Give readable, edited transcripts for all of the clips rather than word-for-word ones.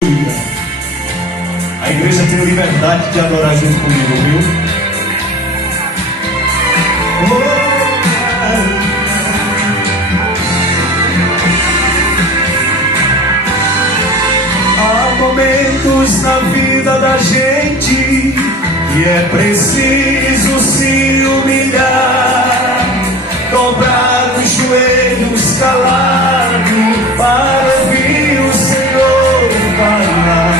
A igreja tem liberdade de adorar junto comigo, viu? Há momentos na vida da gente que é preciso se humilhar, dobrar os joelhos calado para ouvir o Senhor falar.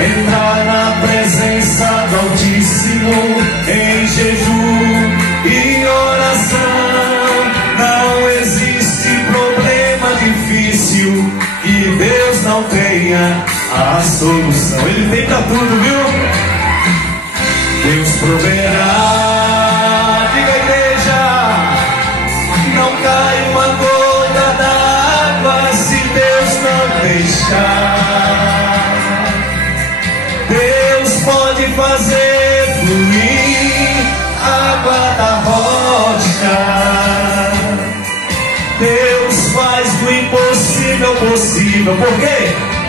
Entrar na presença do Altíssimo em jejum e oração. Não existe problema difícil que Deus não tenha a solução. Ele tem pra tudo, viu? Deus proverá. Diga, igreja, não cai uma gota d'água se Deus não deixar. Deus pode fazer fluir água da rocha. Deus faz do impossível possível, porque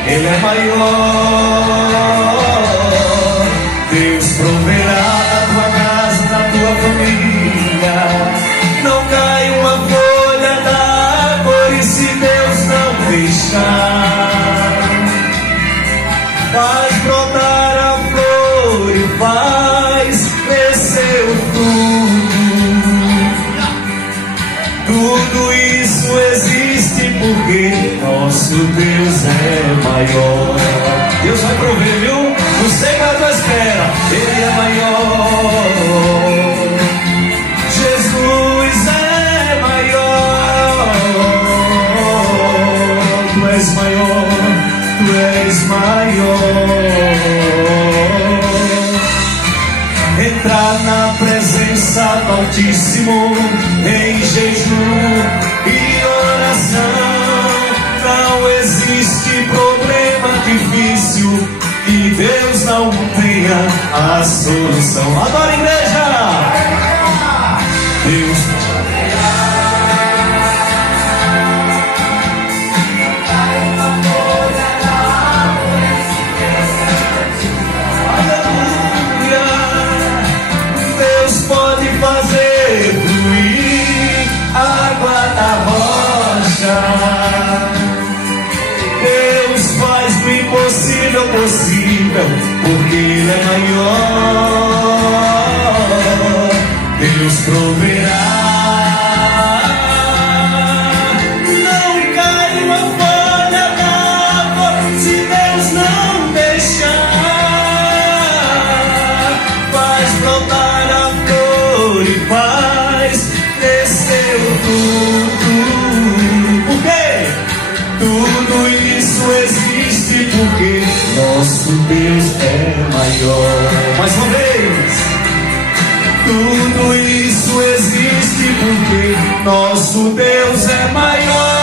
Ele é maior. Deus proverá na tua casa, na tua família. Não cai uma folha da árvore se Deus não deixar. Faz brotar a flor e faz crescer o fruto. Tudo isso existe porque nosso Deus é maior. Deus vai prover, viu? Não sei qual é a tua espera, Ele é maior. Jesus é maior. Tu és maior, Tu és maior. Entrar na presença do Altíssimo em jejum e oração. Não existe problema difícil que Deus não tenha a solução. Adora, igreja! Deus fazer fluir água da rocha. Deus faz do impossível possível, porque Ele é maior. Deus proverá. Não cai uma folha d'água se Deus não deixar. Faz brotar a flor e faz crescer o fruto. Por quê? Tudo isso existe porque nosso Deus é maior. Mais uma vez. Tudo isso existe porque nosso Deus é maior.